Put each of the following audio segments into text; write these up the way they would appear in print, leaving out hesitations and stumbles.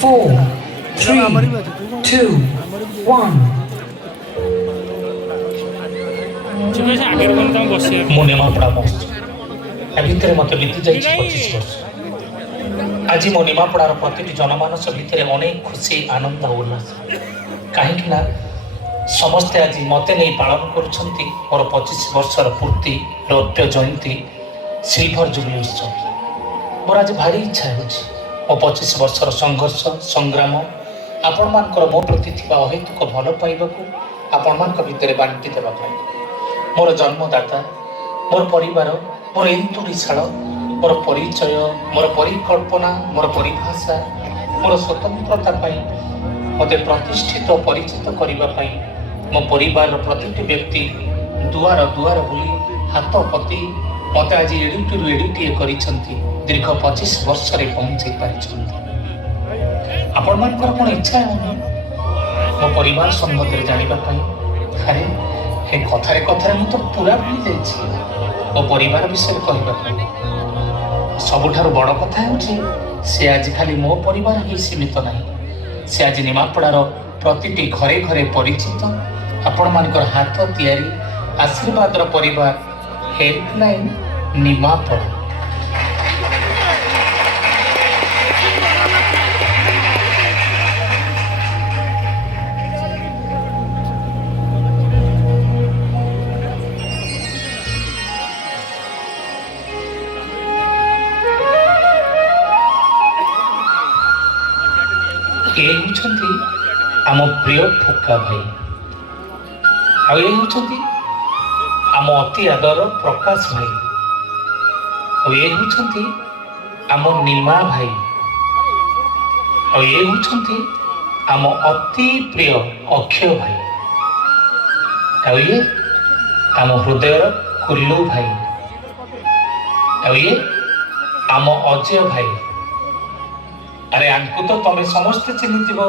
4, 3, 2, 1. ମୁଁ ନିମାପଡ଼ା ମହୋତ୍ସବ ତା ଭିତରେ ମୋତେ ବିତି ଯାଇଛି 25 ବର୍ଷ। ଆଜି ମୋ ନିମାପଡ଼ାର ପ୍ରତିଟି ଜନମାନସ ଭିତରେ ଅନେକ ଖୁସି ଆନନ୍ଦ ଉଲ୍ଲାସ, କାହିଁକି ନା ସମସ୍ତେ ଆଜି ମୋତେ ନେଇ ପାଳନ କରୁଛନ୍ତି ମୋର 25 ବର୍ଷର ପୂର୍ତ୍ତି ରୌପ୍ୟ ଜୟନ୍ତୀ ସିଲଭର ଜୁବଲି ଉତ୍ସବ। ମୋର ଆଜି ଭାରି ଇଚ୍ଛା ହେଉଛି ମୋ 25 ବର୍ଷର ସଂଘର୍ଷ ସଂଗ୍ରାମ ଆପଣମାନଙ୍କର ମୋ ପ୍ରତି ଥିବା ଅହେତୁକ ଭଲ ପାଇବାକୁ ଆପଣମାନଙ୍କ ଭିତରେ ବାଣ୍ଟି ଦେବା ପାଇଁ। ମୋର ଜନ୍ମଦାତା, ମୋର ପରିବାର, ମୋର ଏନ୍ତୁଡ଼ିଶାଳ, ମୋର ପରିଚୟ, ମୋର ପରିକଳ୍ପନା, ମୋର ପରିଭାଷା, ମୋର ସ୍ୱତନ୍ତ୍ରତା ପାଇଁ ମୋତେ ପ୍ରତିଷ୍ଠିତ ପରିଚିତ କରିବା ପାଇଁ ମୋ ପରିବାରର ପ୍ରତିଟି ବ୍ୟକ୍ତି ଦୁଆର ଦୁଆର ବୁଲି ହାତ ପତି ମୋତେ ଆଜି ଏଡ଼ିଟିରୁ ଏଡ଼ିଟିଏ କରିଛନ୍ତି, ଦୀର୍ଘ 25 ବର୍ଷରେ ପହଞ୍ଚାଇ ପାରିଛନ୍ତି। ଆପଣମାନଙ୍କର କ'ଣ ଇଚ୍ଛା ହେଉନି ମୋ ପରିବାର ସମ୍ବନ୍ଧରେ ଜାଣିବା ପାଇଁ? ଆରେ ଏ କଥାରେ କଥାରେ ମୁଁ ତ ପୁରା ଭୁଲି ଯାଇଛି ମୋ ପରିବାର ବିଷୟରେ କହିବା ପାଇଁ। ସବୁଠାରୁ ବଡ଼ କଥା ହେଉଛି ସେ ଆଜି ଖାଲି ମୋ ପରିବାର ହିଁ ସୀମିତ ନାହିଁ, ସେ ଆଜି ନିମାପଡ଼ାର ପ୍ରତିଟି ଘରେ ଘରେ ପରିଚିତ ଆପଣମାନଙ୍କର ହାତ ତିଆରି ଆଶୀର୍ବାଦର ପରିବାର ହେଲ୍ପଲାଇନ୍ ନିମାପଡ଼ା। ଏ ହେଉଛନ୍ତି ଆମ ପ୍ରିୟ ଫୁକା ଭାଇ, ଆଉ ଏ ହେଉଛନ୍ତି ଆମ ଅତି ଆଦର ପ୍ରକାଶ ଭାଇ, ଆଉ ଏ ହେଉଛନ୍ତି ଆମ ନିମା ଭାଇ, ଆଉ ଏ ହେଉଛନ୍ତି ଆମ ଅତି ପ୍ରିୟ ଅକ୍ଷୟ ଭାଇ, ଆଉ ଇଏ ଆମ ହୃଦୟର କୁଲ୍ଲୁ ଭାଇ, ଆଉ ଇଏ ଆମ ଅଜୟ ଭାଇ। ଆରେ ଆଙ୍କୁ ତ ତମେ ସମସ୍ତେ ଚିହ୍ନିଥିବ,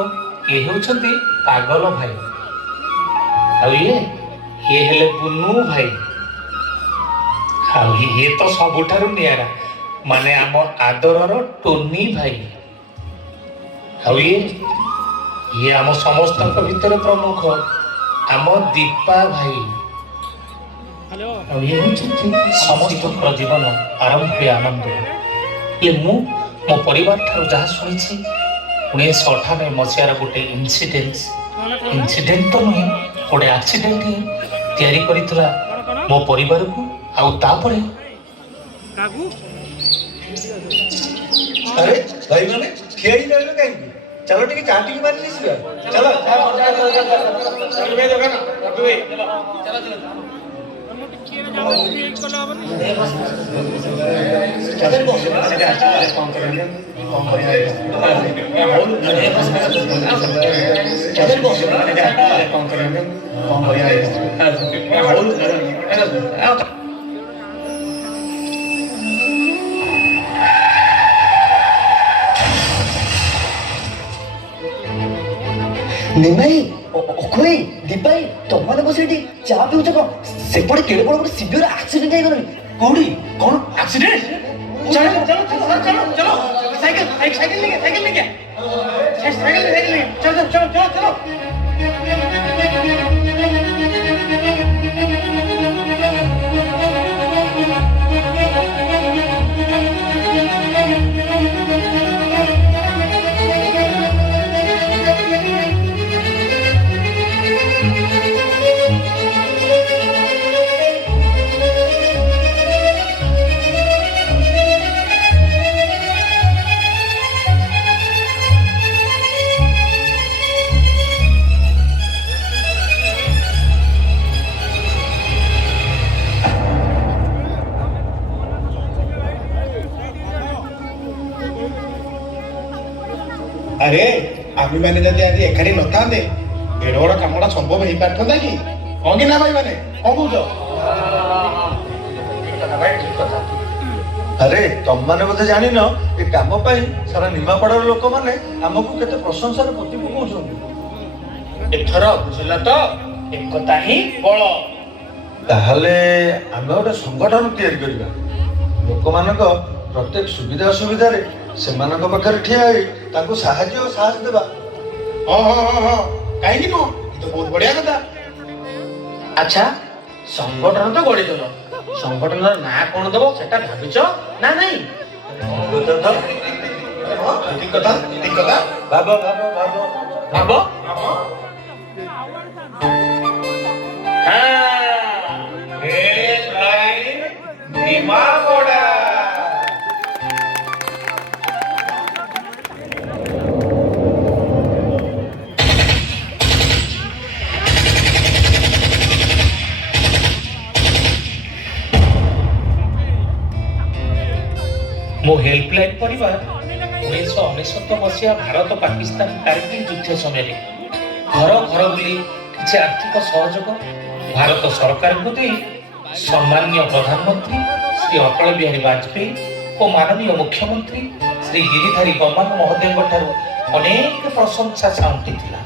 ଇଏ ହେଉଛନ୍ତି ପାଗଲ ଭାଇ, ଆଉ ଇଏ ହେଲେ ବୁନୁ ଭାଇ, ଆଉ ଇଏ ତ ସବୁଠାରୁ ନିଆରା, ମାନେ ଆମ ଆଦରର ଟୋନି ଭାଇ, ଆଉ ଇଏ ଆମ ସମସ୍ତଙ୍କ ଭିତରେ ପ୍ରମୁଖ ଆମ ଦୀପା ଭାଇ, ଆଉ ଇଏ ହେଉଛନ୍ତି ସମସ୍ତଙ୍କର ଜୀବନ ଆରମ୍ଭ ହୁଏ ଆନନ୍ଦ। ଇଏ ମୁଁ ମୋ ପରିବାର ଠାରୁ ଯାହା ଶୁଣିଛି 1998 ମସିହାର ଗୋଟେ ଇନସିଡେଣ୍ଟ ତ ନୁହେଁ, ଗୋଟେ ଆକ୍ସିଡେଣ୍ଟ ହିଁ ତିଆରି କରିଥିଲା ମୋ ପରିବାରକୁ। ଆଉ ତାପରେ अरे भाई मैंने खेल रहे कहीं चलो ठीक है चार टिकी मार लीजिए चलो निमाई अखोई दीपाई तुमने बस ये चा पिउछ कौन सेपटे केड़े बड़ गोटे सिवियर एक्सीडेंट हो गलानी कोडी कौन एक्सीडेंट चलो चलो चलो चलो चलो साइकिल साइकिल लेके चलो चलो चलो चलो अरे आम्ही मैंने जदि आज एकाठी न था एड बड़ कमटा संभव हो पारता कि हाँ कि ना भाई मैंने कौन कौच अरे तुम मैंने बोधे जान ये कम सारा निमापड़ार लोक मैंने आमको केते प्रशंसार प्रति पकाउछन्ति एथर बुझिला तो एकता ही बल ताहले आमे गोटे संगठन तैयारी करबा लोक मानक प्रत्येक सुविधा असुविधा रे ସେମାନଙ୍କ ପାଖରେ ଠିଆ ହେଇ ତାଙ୍କୁ ସାହାଯ୍ୟ ଓ ସାହସ ଦେବା। ହଁ କାହିଁକି ନୁହଁ ଏ ତ ବହୁତ ବଢିଆ କଥା। ଆଚ୍ଛା ସଂଗଠନ ତ ଗଢି ଦେଲ, ସଂଗଠନର ନାଁ କଣ ଦବ ସେଟା ଭାବିଛ ନା ନାଇଁ? ଠିକ କଥା ଠିକ କଥା। ଭାବ ଭାବ ଭାବ। ଭାବ ମୋ ହେଲ୍ପଲାଇନ୍ ପରିବାର 1999 ମସିହା ଭାରତ ପାକିସ୍ତାନ କାର୍ଗିଲ ଯୁଦ୍ଧ ସମୟରେ ଘର ଘର ବୁଲି କିଛି ଆର୍ଥିକ ସହଯୋଗ ଭାରତ ସରକାରଙ୍କୁ ଦେଇ ସମ୍ମାନୀୟ ପ୍ରଧାନମନ୍ତ୍ରୀ ଶ୍ରୀ ଅଟଳ ବିହାରୀ ବାଜପେୟୀ ଓ ମାନନୀୟ ମୁଖ୍ୟମନ୍ତ୍ରୀ ଶ୍ରୀ ଗିରିଧାରୀ ଗମାନ ମହୋଦୟଙ୍କ ଠାରୁ ଅନେକ ପ୍ରଶଂସା ସାଉଣ୍ଟିଥିଲା।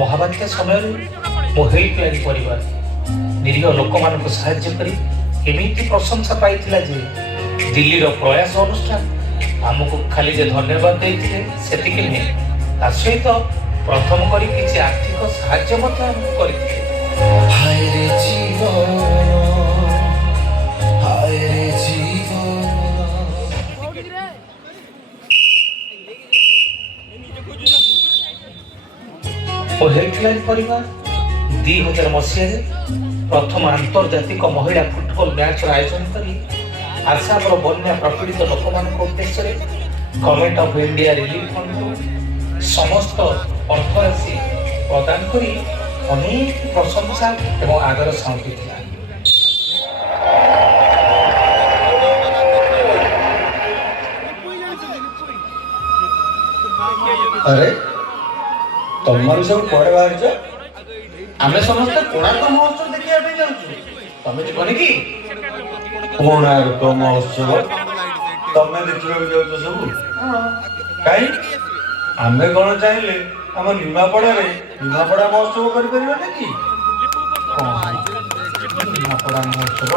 ମହାବାତ୍ୟା ସମୟରେ ମୋ ହେଲ୍ପଲାଇନ୍ ପରିବାର ନିରୀହ ଲୋକମାନଙ୍କୁ ସାହାଯ୍ୟ କରି ଏମିତି ପ୍ରଶଂସା ପାଇଥିଲା ଯେ ଦିଲ୍ଲୀର ପ୍ରୟାସ ଅନୁଷ୍ଠାନ ଆମକୁ ଖାଲି ଯେ ଧନ୍ୟବାଦ ଦେଇଥିଲେ ସେତିକି ନୁହେଁ, ତା ସହିତ ପ୍ରଥମ କରି କିଛି ଆର୍ଥିକ ସାହାଯ୍ୟ ମଧ୍ୟ ଆମକୁ କରିଥିଲେ। ମୋ ହେଲ୍ପଲାଇନ୍ ପରିବାର 2000 ମସିହାରେ ପ୍ରଥମ ଆନ୍ତର୍ଜାତିକ ମହିଳା ଫୁଟବଲ ମ୍ୟାଚର ଆୟୋଜନ କରି ଆସାମର ବନ୍ୟା ପ୍ରପୀଡ଼ିତ ଲୋକମାନଙ୍କ ଉଦ୍ଦେଶ୍ୟରେ ଗଭର୍ଣ୍ଣମେଣ୍ଟ ଅଫ୍ ଇଣ୍ଡିଆ ରିଲିଫ୍ ଫଣ୍ଡରୁ ସମସ୍ତ ଅର୍ଥରାଶି ପ୍ରଦାନ କରି ଅନେକ ପ୍ରଶଂସା ଏବଂ ଆଦର ସାଉଣ୍ଟିଥିଲା। ଆରେ ତମମାନେ ସବୁ କୁଆଡେ ବାହାରିଛ? ଆମେ ସମସ୍ତେ କୋଣାର୍କ ମହୋତ୍ସବ ଦେଖିବା ପାଇଁ ଯାଉଛୁ, ତମେ ଯିବନି କି? କୋଣାର୍କ ମହୋତ୍ସବ ତମେ ଦେଖିବାକୁ ଯାଉଛ ସବୁ? କାହିଁ ଆମେ କଣ ଚାହିଁଲେ ଆମ ନିମାପଡାରେ ନିମାପଡା ମହୋତ୍ସବ କରିପାରିବାନି କି? ନିମାପଡା ମହୋତ୍ସବ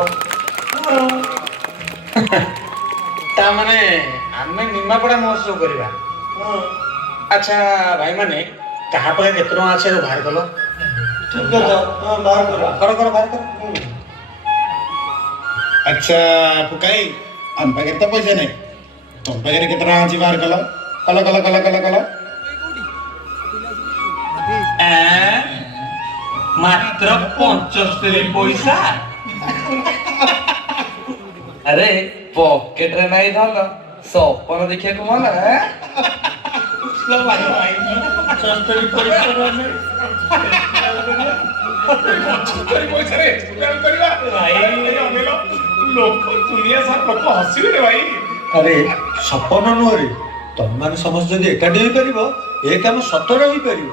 ତା ମାନେ ଆମେ ନିମାପଡା ମହୋତ୍ସବ କରିବା। ଆଚ୍ଛା ଭାଇମାନେ କାହା ପାଖରେ କେତେ ଟଙ୍କା ଅଛି ବାହାର କଲ? ଠିକ କଥା, ବାହାର କର। କର ବାହାର କର। ଆଚ୍ଛା ପୁକାଇ ଆମ ପାଖରେ ତ ପଇସା ନାହିଁ, ତମ ପାଖରେ କେତେ ଟଙ୍କା ଅଛି ବାହାର କଲ? କଲ ମାତ୍ର 75 ପଇସା। ଆରେ ପକେଟରେ ନାଇଁ ଧନ, ସପନ ଦେଖିବାକୁ ମନ। ଲୋକ ଦୁନିଆ ସାରା ଲୋକ ହସିବେ ରେ ଭାଇ। ଆରେ ସପନ ନୁହଁରେ, ତମମାନେ ସମସ୍ତେ ଯଦି ଏକାଠି ହୋଇପାରିବ ଏ କାମ ସତରେ ହୋଇପାରିବ।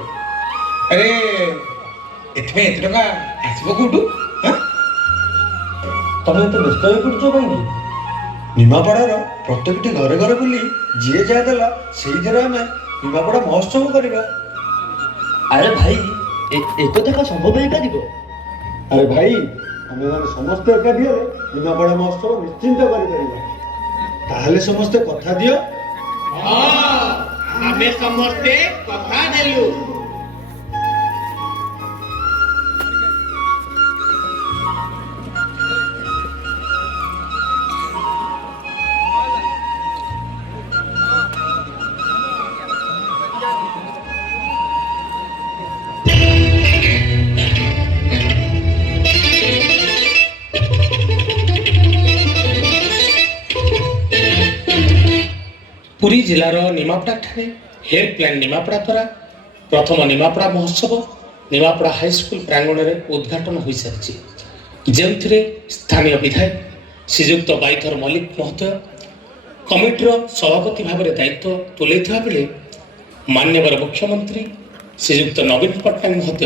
ଆରେ ଏଥିପାଇଁ ଏତେ ଟଙ୍କା ଆସିବ କୋଉଠୁ? ତମେ ଏତେ ବ୍ୟସ୍ତ ହୋଇ ପଡୁଛ କାହିଁକି? ନିମାପଡ଼ାର ପ୍ରତ୍ୟେକଟି ଘରେ ଘରେ ବୁଲି ଯିଏ ଯାହା ଦେଲା ସେଇଥିରେ ଆମେ ନିମାପଡ଼ା ମହୋତ୍ସବ କରିବା। ଆରେ ଭାଇ ଏକଥା କ'ଣ ସମ୍ଭବ ହେଇପାରିବ? ଆରେ ଭାଇ ଆମେମାନେ ସମସ୍ତେ ଏକାଠି ହେଲେ ନିମାପଡ଼ା ମହୋତ୍ସବ ନିଶ୍ଚିନ୍ତ କରିପାରିବା। ତାହେଲେ ସମସ୍ତେ କଥା ଦିଅ। ଆମେ ସମସ୍ତେ କଥା ଦେଲୁ। ପୁରୀ ଜିଲ୍ଲାର ନିମାପଡ଼ାଠାରେ ହେଲ୍ପଲାଇନ୍ ନିମାପଡ଼ା ଦ୍ୱାରା ପ୍ରଥମ ନିମାପଡ଼ା ମହୋତ୍ସବ ନିମାପଡ଼ା ହାଇସ୍କୁଲ ପ୍ରାଙ୍ଗଣରେ ଉଦ୍ଘାଟନ ହୋଇସାରିଛି, ଯେଉଁଥିରେ ସ୍ଥାନୀୟ ବିଧାୟକ ଶ୍ରୀଯୁକ୍ତ ବାଇଧର ମଲ୍ଲିକ ମହୋଦୟ କମିଟିର ସଭାପତି ଭାବରେ ଦାୟିତ୍ୱ ତୁଲାଇଥିବା ବେଳେ ମାନ୍ୟବର ମୁଖ୍ୟମନ୍ତ୍ରୀ ଶ୍ରୀଯୁକ୍ତ ନବୀନ ପଟ୍ଟନାୟକ ମହୋଦୟ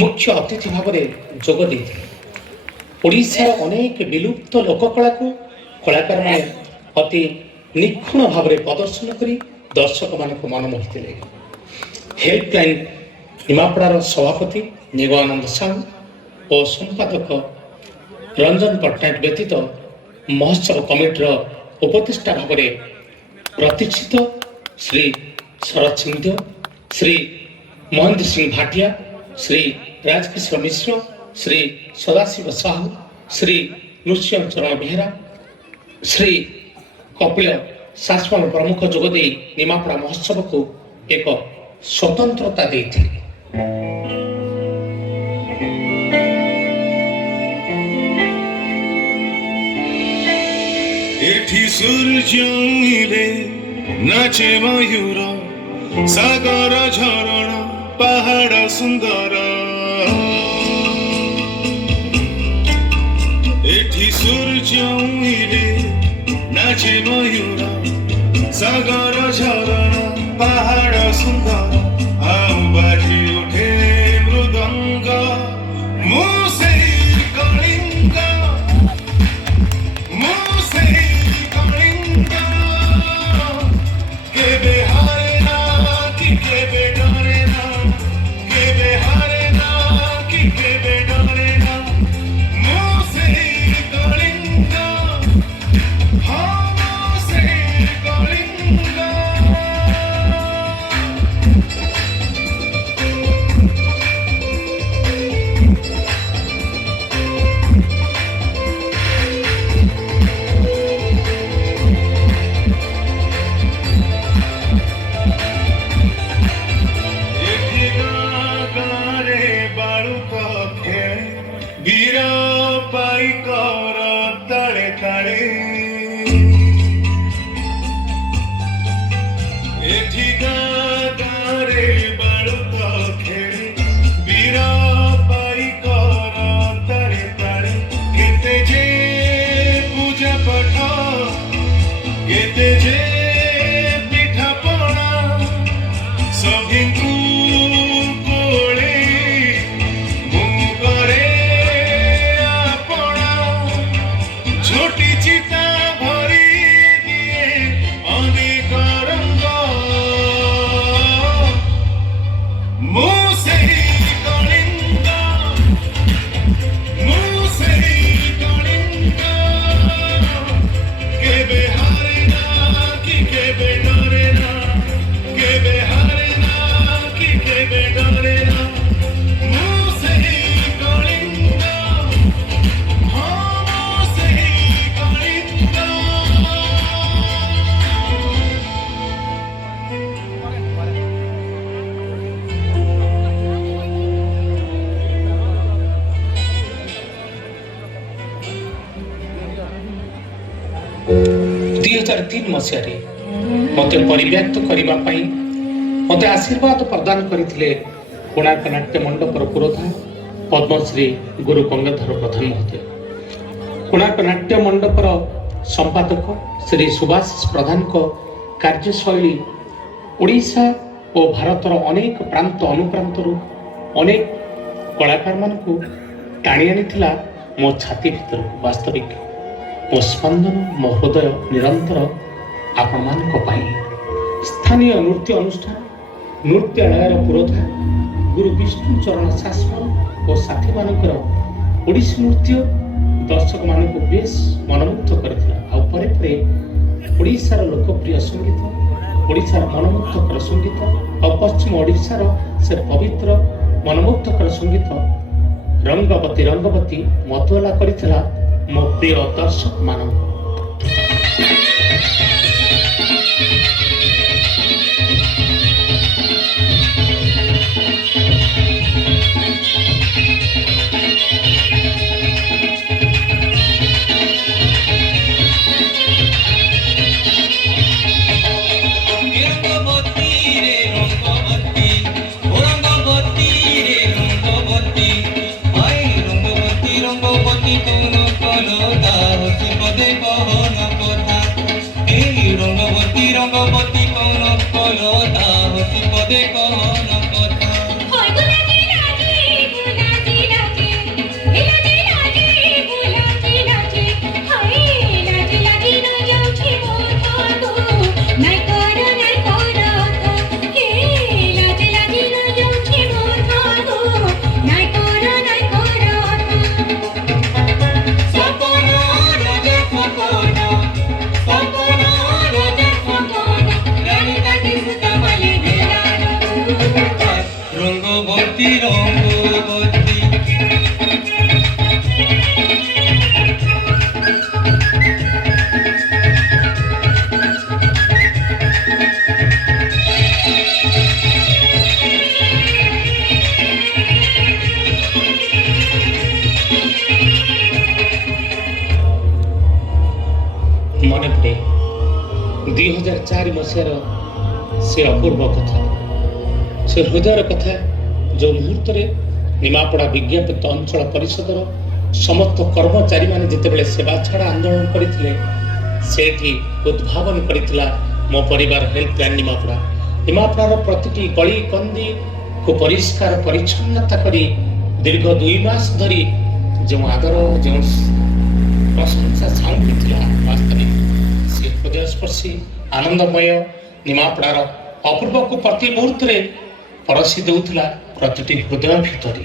ମୁଖ୍ୟ ଅତିଥି ଭାବରେ ଯୋଗ ଦେଇଥିଲେ। ଓଡ଼ିଶାର ଅନେକ ବିଲୁପ୍ତ ଲୋକକଳାକୁ କଳାକାରମାନେ ଅତି ନିଖୁଣ ଭାବରେ ପ୍ରଦର୍ଶନ କରି ଦର୍ଶକମାନଙ୍କୁ ମନ ମୋହିଥିଲେ। ହେଲ୍ପଲାଇନ୍ ନିମାପଡ଼ାର ସଭାପତି ନିଗମାନନ୍ଦ ସାହୁ ଓ ସମ୍ପାଦକ ରଞ୍ଜନ ପଟ୍ଟନାୟକ ବ୍ୟତୀତ ମହୋତ୍ସବ କମିଟିର ଉପଦେଷ୍ଟା ଭାବରେ ପ୍ରତିଷ୍ଠିତ ଶ୍ରୀ ଶରତ ସିଂହ, ଶ୍ରୀ ମହେନ୍ଦ୍ର ସିଂ ଭାଟିଆ, ଶ୍ରୀ ରାଜକିଶୋର ମିଶ୍ର, ଶ୍ରୀ ସଦାଶିବ ସାହୁ, ଶ୍ରୀ ନୃସିଂହ ଚରଣ ବେହେରା, ଶ୍ରୀ କପିଳ ଶାସନ ପ୍ରମୁଖ ଯୋଗ ଦେଇ ନିମାପଡ଼ା ମହୋତ୍ସବକୁ ଏକ ସ୍ୱତନ୍ତ୍ରତା ଦେଇଥିଲେ। ଏଠି ସୂର୍ଯ୍ୟରେ ନାଚେ ମୟୂର, ସାଗର ଝରଣା, ପାହାଡ଼ ସୁନ୍ଦର। ଏଠି ସୂର୍ଯ୍ୟରେ ନାଚେ ମୟୂର, ସାଗର ଝରଣା, ପାହାଡ଼ ସୁନ୍ଦର। ଆଉ ବାଜି ଉଠେ ମୃଦଙ୍ଗ, ମୁଁ ସେଇ କଳିଙ୍ଗ, ମୁଁ ସେଇ କଳିଙ୍ଗ। କେବେ ହାରେ ନା କି କେବେ ଡରେ ନା, କେବେ ହାରେ ନା କି କେବେ ଡରେ ନା, ମୁଁ ସେଇ କଳିଙ୍ଗ, ହଁ ମୁଁ ସେଇ କଳିଙ୍ଗ। ଏଠି ଗାଁ ଗାଁରେ ବାଳୁତ ଖେଳେ, ବୀର ପାଇକର ତାଳେ ତାଳେ। ଏଠି ଗାଁ ଗାଁରେ ବାଳୁତ ଖେଳେ, ବୀର ପାଇକର ତାଳେ ତାଳେ। କେତେ ଯେ ପୂଜା ପାଠ, କେତେ ଯେ ପିଠା ପଣା, ସଭିଙ୍କୁ କୋଳେ ମୁଁ କରେ ଆପଣା। ଝୋଟି ଚିତା ଭରି ଦିଏ ଅନେକ ରଙ୍ଗ, ମୁଁ ସେଇ କଳିଙ୍ଗ, ମୁଁ ସେଇ କଳିଙ୍ଗ। କେବେ ହାରେ ନା କି କେବେ ଡରେ ନା, କେବେ ହାରେ ନା କି କେବେ ଡରେ ନା, ମୁଁ ସେଇ କଳିଙ୍ଗ, ହଁ ମୁଁ ସେଇ କଳିଙ୍ଗ। ଦୁଇ 2003 ମସିହାରେ ମୋତେ ପରିବ୍ୟାପ୍ତ କରିବା ପାଇଁ ମୋତେ ଆଶୀର୍ବାଦ ପ୍ରଦାନ କରିଥିଲେ କୋଣାର୍କ ନାଟ୍ୟ ମଣ୍ଡପର ପୁରୋଧା ପଦ୍ମଶ୍ରୀ ଗୁରୁ ଗଙ୍ଗାଧର ପ୍ରଧାନ ମହୋଦୟ। କୋଣାର୍କ ନାଟ୍ୟ ମଣ୍ଡପର ସମ୍ପାଦକ ଶ୍ରୀ ସୁଭାଷିଷ ପ୍ରଧାନଙ୍କ କାର୍ଯ୍ୟଶୈଳୀ ଓଡ଼ିଶା ଓ ଭାରତର ଅନେକ ପ୍ରାନ୍ତ ଅନୁପ୍ରାନ୍ତରୁ ଅନେକ କଳାକାରମାନଙ୍କୁ ଟାଣି ଆଣିଥିଲା ମୋ ଛାତି ଭିତରକୁ। ବାସ୍ତବିକ ମୋ ସ୍ପନ୍ଦନ ମୋ ହୃଦୟ ନିରନ୍ତର ଆପଣମାନଙ୍କ ପାଇଁ। ସ୍ଥାନୀୟ ନୃତ୍ୟ ଅନୁଷ୍ଠାନ ନୃତ୍ୟାଳୟର ପୁରୋଧା ଗୁରୁ ବିଷ୍ଣୁ ଚରଣ ଶାସ୍ତ୍ର ଓ ସାଥୀମାନଙ୍କର ଓଡ଼ିଶୀ ନୃତ୍ୟ ଦର୍ଶକମାନଙ୍କୁ ବେଶ୍ ମନମୁଗ୍ଧ କରିଥିଲା। ଆଉ ପରେ ପରେ ଓଡ଼ିଶାର ଲୋକପ୍ରିୟ ସଙ୍ଗୀତ, ଓଡ଼ିଶାର ମନମୁଗ୍ଧକର ସଙ୍ଗୀତ ଆଉ ପଶ୍ଚିମ ଓଡ଼ିଶାର ସେ ପବିତ୍ର ମନମୁଗ୍ଧକର ସଙ୍ଗୀତ ରଙ୍ଗବତୀ ରଙ୍ଗବତୀ ମତୁଆଲା କରିଥିଲା ମୋ ପ୍ରିୟ ଦର୍ଶକମାନଙ୍କୁ। রঙ্গবতী কোন কলতা হতি পদে কোন কথা হয় গুলাজি লাজি গুলাজি লাজি লাজি লাজি গুলাজি লাজি হয় লাজি লাজি ন যাଉଛି মোর পাগো নাই কর হে লাজি লাজি ন যাଉଛି মোর পাগো নাই কর সপন রোজে ফপন সপন রোজে ফপন রানী তাকে সুতমালি দিলানো রঙ্গবতী রঙ্গবতী ମନେ ପଡ଼େ 2004 ମସିହାର ସେ ଅପୂର୍ବ କଥା, ସେ ହୃଦୟର କଥା। ଯେଉଁ ମୁହୂର୍ତ୍ତରେ ନିମାପଡ଼ା ବିଜ୍ଞାପିତ ଅଞ୍ଚଳ ପରିଷଦର ସମସ୍ତ କର୍ମଚାରୀମାନେ ଯେତେବେଳେ ସେବା ଛଡ଼ା ଆନ୍ଦୋଳନ କରିଥିଲେ, ସେଠି ଉଦ୍ଭାବନ କରିଥିଲା ମୋ ପରିବାର ହେଲ୍ପଲାଇନ୍ ନିମାପଡ଼ା। ନିମାପଡ଼ାର ପ୍ରତିଟି ଗଳି କନ୍ଦିକୁ ପରିଷ୍କାର ପରିଚ୍ଛନ୍ନତା କରି ଦୀର୍ଘ 2 ମାସ ଧରି ଯେଉଁ ଆଦର ଯେଉଁ ପ୍ରଶଂସା ସାଉଁଟିଥିଲା, ବାସ୍ତବିକ ସେ ହୃଦୟସ୍ପର୍ଶୀ ଆନନ୍ଦମୟ ନିମାପଡ଼ାର ଅପୂର୍ବକୁ ପ୍ରତି ମୁହୂର୍ତ୍ତରେ ପରଶି ଦେଉଥିଲା ପ୍ରତିଟି ହୃଦୟ ଭିତରେ।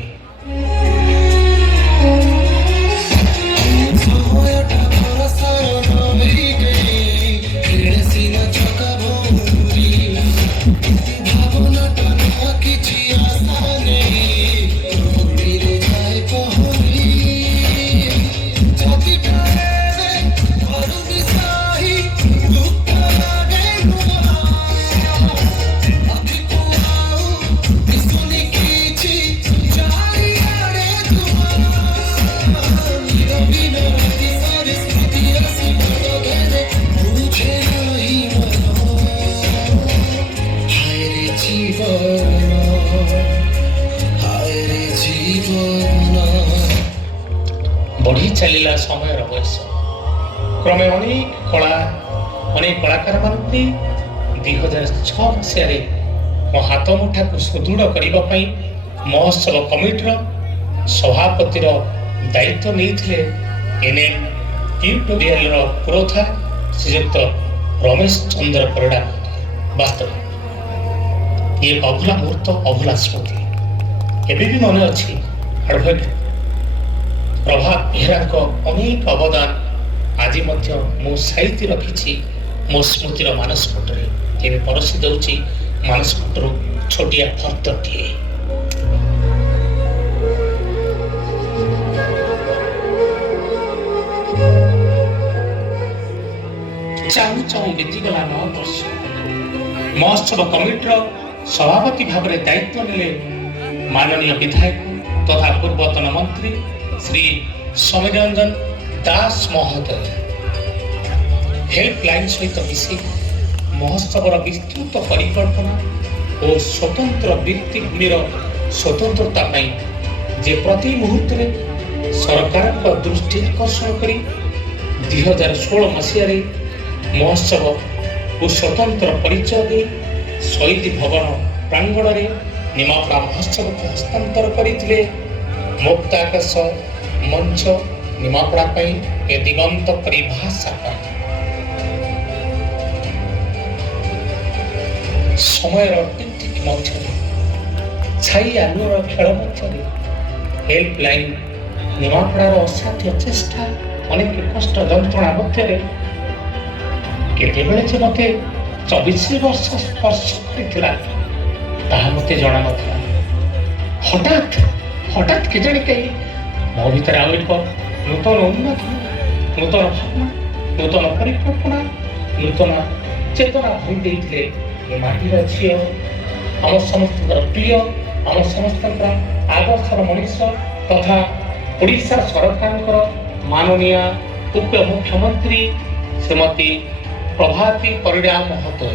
ବଢ଼ି ଚାଲିଲା ସମୟର ବୟସ। କ୍ରମେ ଅନେକ କଳାକାରମାନେ 2006 ମସିହାରେ ମୋ ହାତ ମୁଠାକୁ ସୁଦୃଢ଼ କରିବା ପାଇଁ ମହୋତ୍ସବ କମିଟିର ସଭାପତିର ଦାୟିତ୍ୱ ନେଇଥିଲେ। NM ଟ୍ୟୁଟୋରିଆଲର ପୁରୋଧା ଶ୍ରୀଯୁକ୍ତ ରମେଶ ଚନ୍ଦ୍ର ପରିଡ଼ା। ବାସ୍ତବ ଏ ଅଭୁଲା ମୁହୂର୍ତ୍ତ, ଅଭୁଲା ସ୍ମୃତି ଏବେ ବି ମନେ ଅଛି। ଆଡ଼ଭୋକେଟ ପ୍ରଭାତ ବେହେରାଙ୍କ ଅନେକ ଅବଦାନ ଆଜି ମଧ୍ୟ ମୁଁ ସାଇତି ରଖିଛି ମୋ ସ୍ମୃତିର ମାନସପଟରେ। ଏବେ ପରଶି ଦେଉଛି ମାନସପଟରୁ ଛୋଟିଆ ଫର୍ଦ୍ଦଟିଏ। ଚାହୁଁ ଚାହୁଁ ବିତିଗଲା 9 ବର୍ଷ। ମହୋତ୍ସବ କମିଟିର ସଭାପତି ଭାବରେ ଦାୟିତ୍ୱ ନେଲେ ମାନନୀୟ ବିଧାୟକ ତଥା ପୂର୍ବତନ ମନ୍ତ୍ରୀ ଶ୍ରୀ ସମୀର ରଞ୍ଜନ ଦାସ ମହୋଦୟ। ହେଲ୍ପଲାଇନ୍ ସହିତ ମିଶି ମହୋତ୍ସବର ବିସ୍ତୃତ ପରିକଳ୍ପନା ଓ ସ୍ୱତନ୍ତ୍ର ଭିତ୍ତିଭୂମିର ସ୍ୱତନ୍ତ୍ରତା ପାଇଁ ଯେ ପ୍ରତି ମୁହୂର୍ତ୍ତରେ ସରକାରଙ୍କ ଦୃଷ୍ଟି ଆକର୍ଷଣ କରି 2016 ମସିହାରେ ମହୋତ୍ସବ ଓ ସ୍ୱତନ୍ତ୍ର ପରିଚୟ ଦେଇ ଶହୀଦ ଭବନ ପ୍ରାଙ୍ଗଣରେ ନିମାପଡ଼ା ମହୋତ୍ସବକୁ ହସ୍ତାନ୍ତର କରିଥିଲେ। ମୁକ୍ତ ଆକାଶ ମଞ୍ଚ ନିମାପଡ଼ା ପାଇଁ ଏ ଦିଗନ୍ତ ପରିଭାଷା ପାଇଁ ସମୟର ଟିକ୍ ଟିକ୍ ମଧ୍ୟରେ ଛାଇ ଆଲୁଅର ଖେଳ ମଧ୍ୟରେ ହେଲ୍ପଲାଇନ୍ ନିମାପଡ଼ାର ଅସାଧ୍ୟ ଚେଷ୍ଟା ଅନେକ କଷ୍ଟ ଯନ୍ତ୍ରଣା ମଧ୍ୟରେ କେତେବେଳେ ଯେ ମୋତେ 24 ବର୍ଷ ସ୍ପର୍ଶ କରିଥିଲା ତାହା ମୋତେ ଜଣାନଥିଲା। ହଠାତ୍ କେଜାଣି କେହି ମୋ ଭିତରେ ଆଉ ଏକ ନୂତନ ଉନ୍ନତି, ନୂତନ ଭାବନା, ନୂତନ ପରିକଳ୍ପନା, ନୂତନ ଚେତନା ଭରି ଦେଇଥିଲେ। ଏ ମାଟିର ଝିଅ, ଆମ ସମସ୍ତଙ୍କର ପ୍ରିୟ, ଆମ ସମସ୍ତଙ୍କର ଆଦର୍ଶର ମଣିଷ ତଥା ଓଡ଼ିଶା ସରକାରଙ୍କର ମାନନୀୟ ଉପମୁଖ୍ୟମନ୍ତ୍ରୀ ଶ୍ରୀମତୀ ପ୍ରଭାତୀ ପରିଡ଼ା ମହୋଦୟ।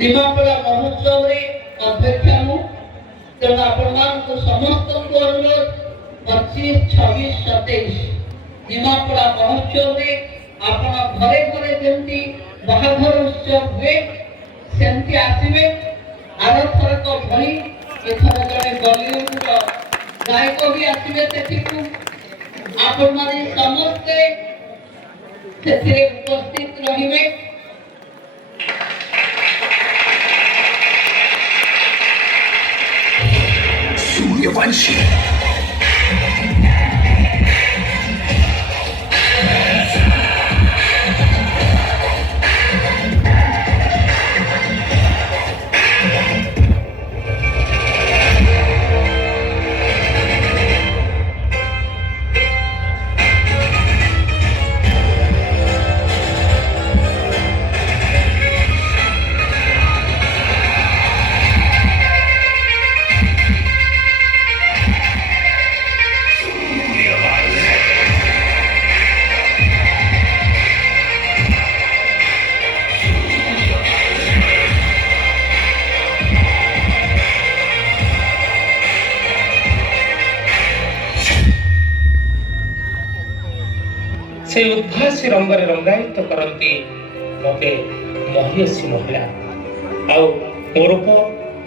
ନିମାପଡ଼ା ମହୋତ୍ସବରେ ଅଧ୍ୟକ୍ଷ ମୁଁ, ତେଣୁ ଆପଣମାନଙ୍କୁ ସମସ୍ତଙ୍କୁ ଅନୁରୋଧ 25, 26, 27 ନିମାପଡ଼ା ମହୋତ୍ସବରେ ଆପଣ ଘରେ ଘରେ ଯେମିତି ବାହାଘର ଉତ୍ସବ ହୁଏ ସେମିତି ଆସିବେ। ଆରଥରକ ଭଳି ଏଥର ଜଣେ ବଲିଉଡର ଗାୟକ ବି ଆସିବେ ସେଠିକୁ। ଆପଣମାନେ ସମସ୍ତେ ସେଥିରେ ଉପସ୍ଥିତ ରହିବେ। सूर्यवंशी से उद्भासी रंगरे रंगायित करती मते महेशी महिला आउ मो रूप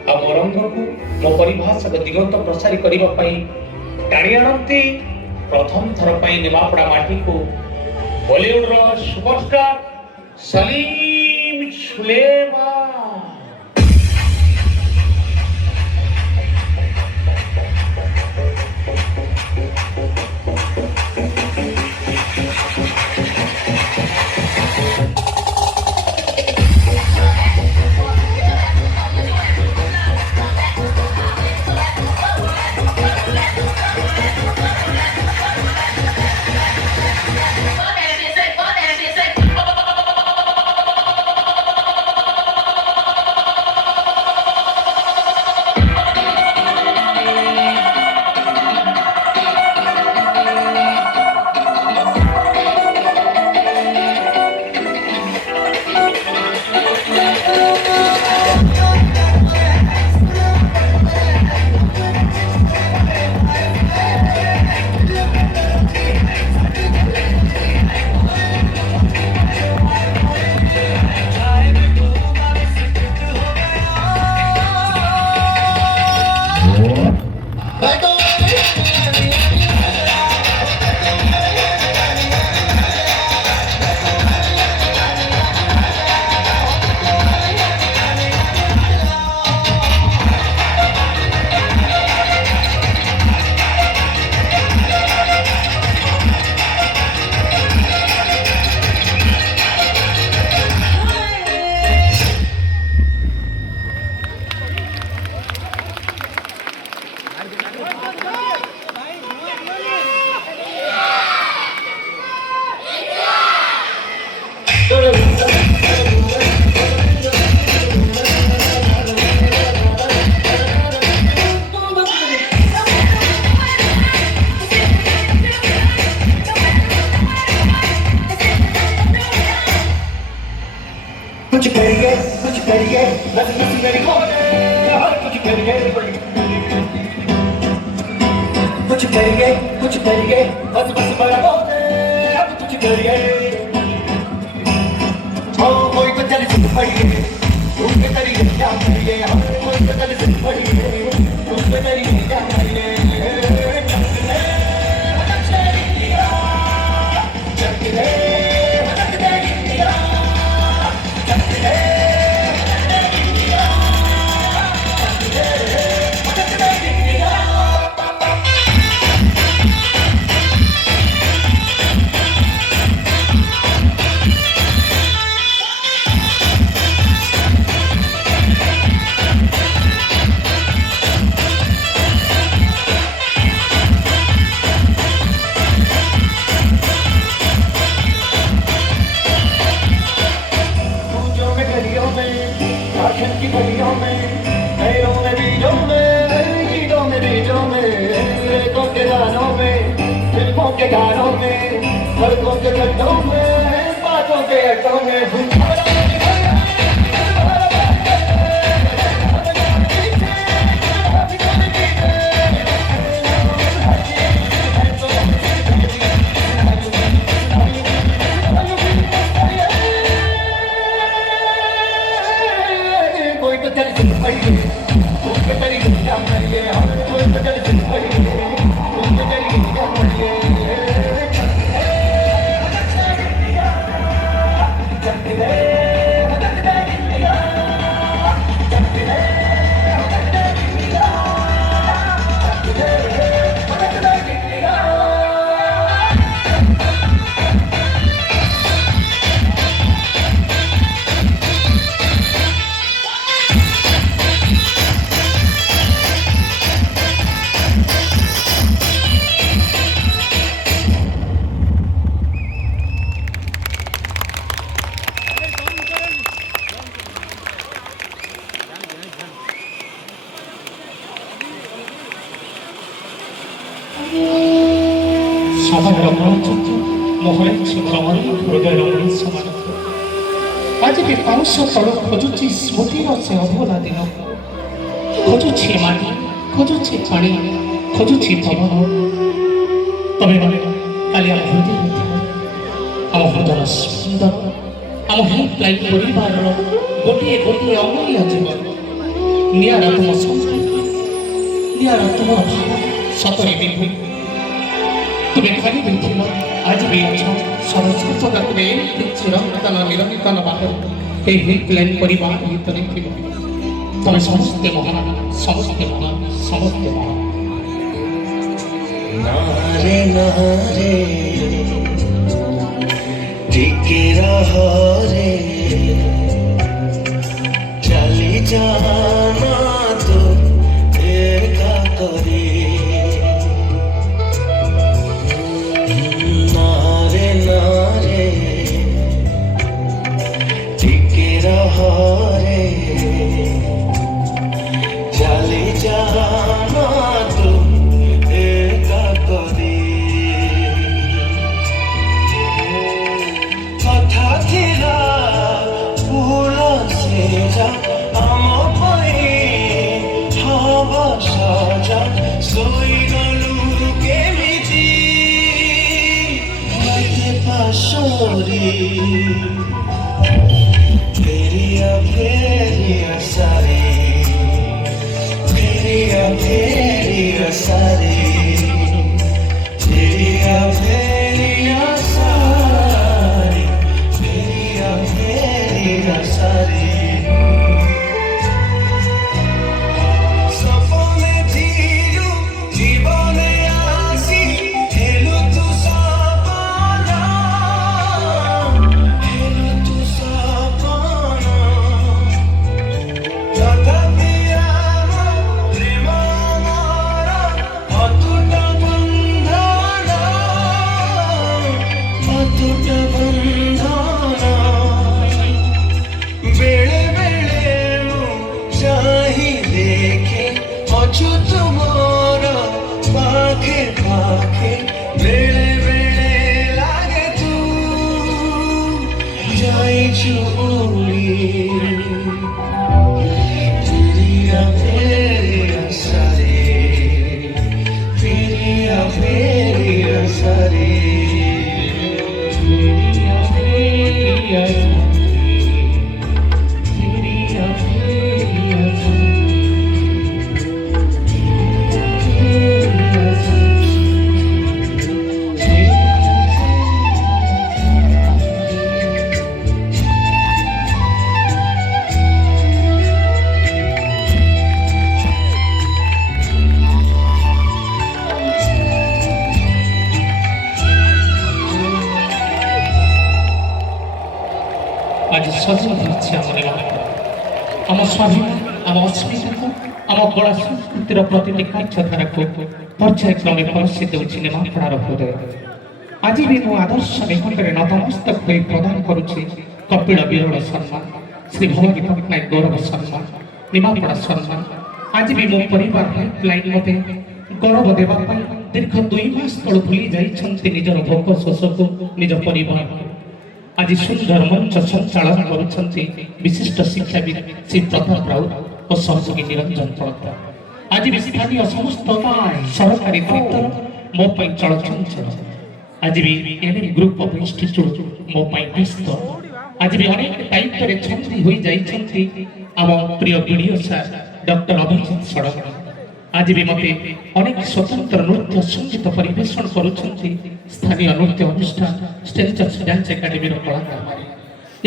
आ मो रंग को मो परिभाषा दिगंत प्रसारी करने टाणी आनती प्रथम थर पर निमापड़ा माटी को बॉलीवुड सुपरस्टार सलीम सुलेमान। कुछ करिए बस मेरी होने कुछ करिए बस बड़ा होने अब कुछ करिए ओ कोई तो चल सिर्फ पड़िए तुम पे करिए क्या करिए कोई तो चल सिर्फ पड़िए तुम पे करिए क्या करिए की गलियों में पैरों में बीजों में ईदों में बीजों में रेतों के दानों में फिल्मों के गानों में सड़कों के गड्ढों में बातों के अड्डों में সবার রমণচন্দ্র মোহরের ভ্রমণ হৃদয় রমণী সমান আজ বিপাংশ তল খোঁজুছি স্মৃতির সে অভোলা দিন খোঁজুছি মাটি খোঁজুছি পাଣି খোঁজুছি পবন তবে কালি ଆମ ହୃଦୟ ଆମ ହୃଦୟର ସୁନ୍ଦର ଆମ ହେଲ୍ପଲାଇନ୍ ପରିବାରର ଗୋଟିଏ ଗୋଟିଏ ଅମୂଲ୍ୟ ଜୀବନ ନିଆରା ତୁମ ସଂସ୍କୃତି ନିଆରା ତୁମର ଭାବ ସତରେ ବିଭୁ তুমি খালি দেখছিল আজ বেছ সরস্বতী তুমি চিরন্তন নিরন্তন ভাবে এই হেল্পলাইন পরিবার ভিতরে ছিল তুমি সমস্ত মহান সমস্ত মহান সমস্ত মহান নারে নারে টিকে রহো রে চলি জানা তো একা করে चले जाना तुम एका करे कथा थिला फूल से जा आम पाई हवा साजा सोई गलु केमिति मते पाशोरी फेरिया सारे फेरिया सारे फेरिया सारे फेरिया सारे सपने जीलु जीवने आसी हेलु तू सपना हेलु तू सपना तथापि आम प्रेम मोर अतुट बंधन बेले बेले चाही देखे अछु तुमर पाखे पाखे बेले बेले लागे तू जाई उड़ी আজ সজীব হচ্ছে আমার এলাকা আমার স্বাভিমান আমার অস্মিতাକୁ ଆମ କଳା ସଂସ୍କୃତିର ପ୍ରତିଟି କାର୍ଯ୍ୟଧାରାକୁ ପର୍ଯ୍ୟାୟକ୍ରମେ ପରଶି ଦେଉଛି ନିମାପଡ଼ାର ହୃଦୟ ଆଜି ବି ମୁଁ ଆଦର୍ଶ ନିକଟରେ ନତମସ୍ତକ ହୋଇ ପ୍ରଦାନ କରୁଛି କପିଳ ବିରଳ ସମ୍ମାନ ଶ୍ରୀ ଭଗବତୀ ପଟ୍ଟନାୟକ ଗୌରବ ସମ୍ମାନ ନିମାପଡ଼ା ସମ୍ମାନ ଆଜି ବି ମୋ ପରିବାର ହେଲ୍ପଲାଇନ୍ ମୋତେ ଗୌରବ ଦେବା ପାଇଁ ଦୀର୍ଘ 2 ମାସ ତଳୁ ଭୁଲି ଯାଇଛନ୍ତି ନିଜର ଭୋକ ଶୋଷକୁ ନିଜ ପରିବାରକୁ ଆଜି ସୁନ୍ଦର ମଞ୍ଚ ସଞ୍ଚାଳନ କରୁଛନ୍ତି ବିଶିଷ୍ଟ ଶିକ୍ଷାବିତ ଶ୍ରୀ ପ୍ରତାପ ରାଉତ ଓ ସହଯୋଗୀ ନିରଞ୍ଜନ ପଳତା ଆଜି ବି ସ୍ଥାନୀୟ ସମସ୍ତ ସରକାରୀ ଦପ୍ତର ମୋ ପାଇଁ ଚଳଚଞ୍ଚଳ ଆଜି ବି ଏନ୍ଏମ୍ ଗ୍ରୁପ ଅଫ୍ ଇନଷ୍ଟିଚ୍ୟୁଟ୍ ମୋ ପାଇଁ ବ୍ୟସ୍ତ ଆଜି ବି ଅନେକ ଦାୟିତ୍ୱରେ ଛନ୍ଦି ହୋଇଯାଇଛନ୍ତି ଆମ ପ୍ରିୟ BDO sir doctor Abhijit Shadangi ଆଜି ବି ମୋତେ ଅନେକ ସ୍ୱତନ୍ତ୍ର ନୃତ୍ୟ ସଙ୍ଗୀତ ପରିବେଷଣ କରୁଛନ୍ତି ସ୍ଥାନୀୟ ନୃତ୍ୟ ଅନୁଷ୍ଠାନ ଷ୍ଟେଞ୍ଜର୍ସ ଡ୍ୟାନ୍ସ ଏକାଡେମୀର କଳାକାରମାନେ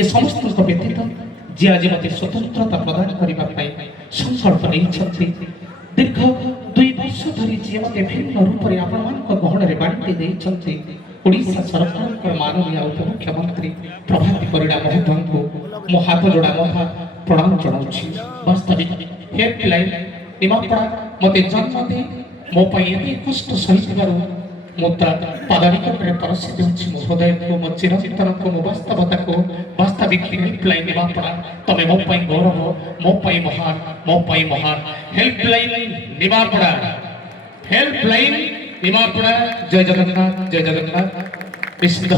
ଏ ସମସ୍ତଙ୍କ ବ୍ୟତୀତ ଯିଏ ଆଜି ମୋତେ ସ୍ୱତନ୍ତ୍ରତା ପ୍ରଦାନ କରିବା ପାଇଁ ସଂକଳ୍ପ ନେଇଛନ୍ତି ଦୀର୍ଘ 2 ବର୍ଷ ଧରି ଯିଏ ମୋତେ ଭିନ୍ନ ରୂପରେ ଆପଣମାନଙ୍କ ଗହଣରେ ବାଣ୍ଟି ଦେଇଛନ୍ତି ଓଡ଼ିଶା ସରକାରଙ୍କର ମାନନୀୟ ଉପମୁଖ୍ୟମନ୍ତ୍ରୀ ପ୍ରଭାତୀ ପରିଡ଼ା ମହୋଦୟଙ୍କୁ ମୋ ହାତ ଯୋଡ଼ା ମଥା ପ୍ରଣାମ ଜଣାଉଛି ବାସ୍ତବିକ ହେଲ୍ପଲାଇନ୍ ନିମାପଡ଼ା ମୋତେ ଜନ୍ମ ଦେଇ ମୋ ପାଇଁ ଏତେ କଷ୍ଟ ସହିଥିବାରୁ ମୁଁ ତା ପାଦ ନିକଟରେ ପରଶି ଦେଉଛି ମୋ ହୃଦୟକୁ ମୋ ଚିରନ୍ତନକୁ ମୋ ବାସ୍ତବତାକୁ ବାସ୍ତବିକ ହେଲ୍ପଲାଇନ୍ ନିମାପଡ଼ା ତମେ ମୋ ପାଇଁ ଗୌରବ ମୋ ପାଇଁ ମହାନ ହେଲ୍ପଲାଇନ୍ ନିମାପଡ଼ା ହେଲ୍ପଲାଇନ୍ ନିମାପଡ଼ା ଜୟ ଜଗନ୍ନାଥ ବିଶ୍ୱ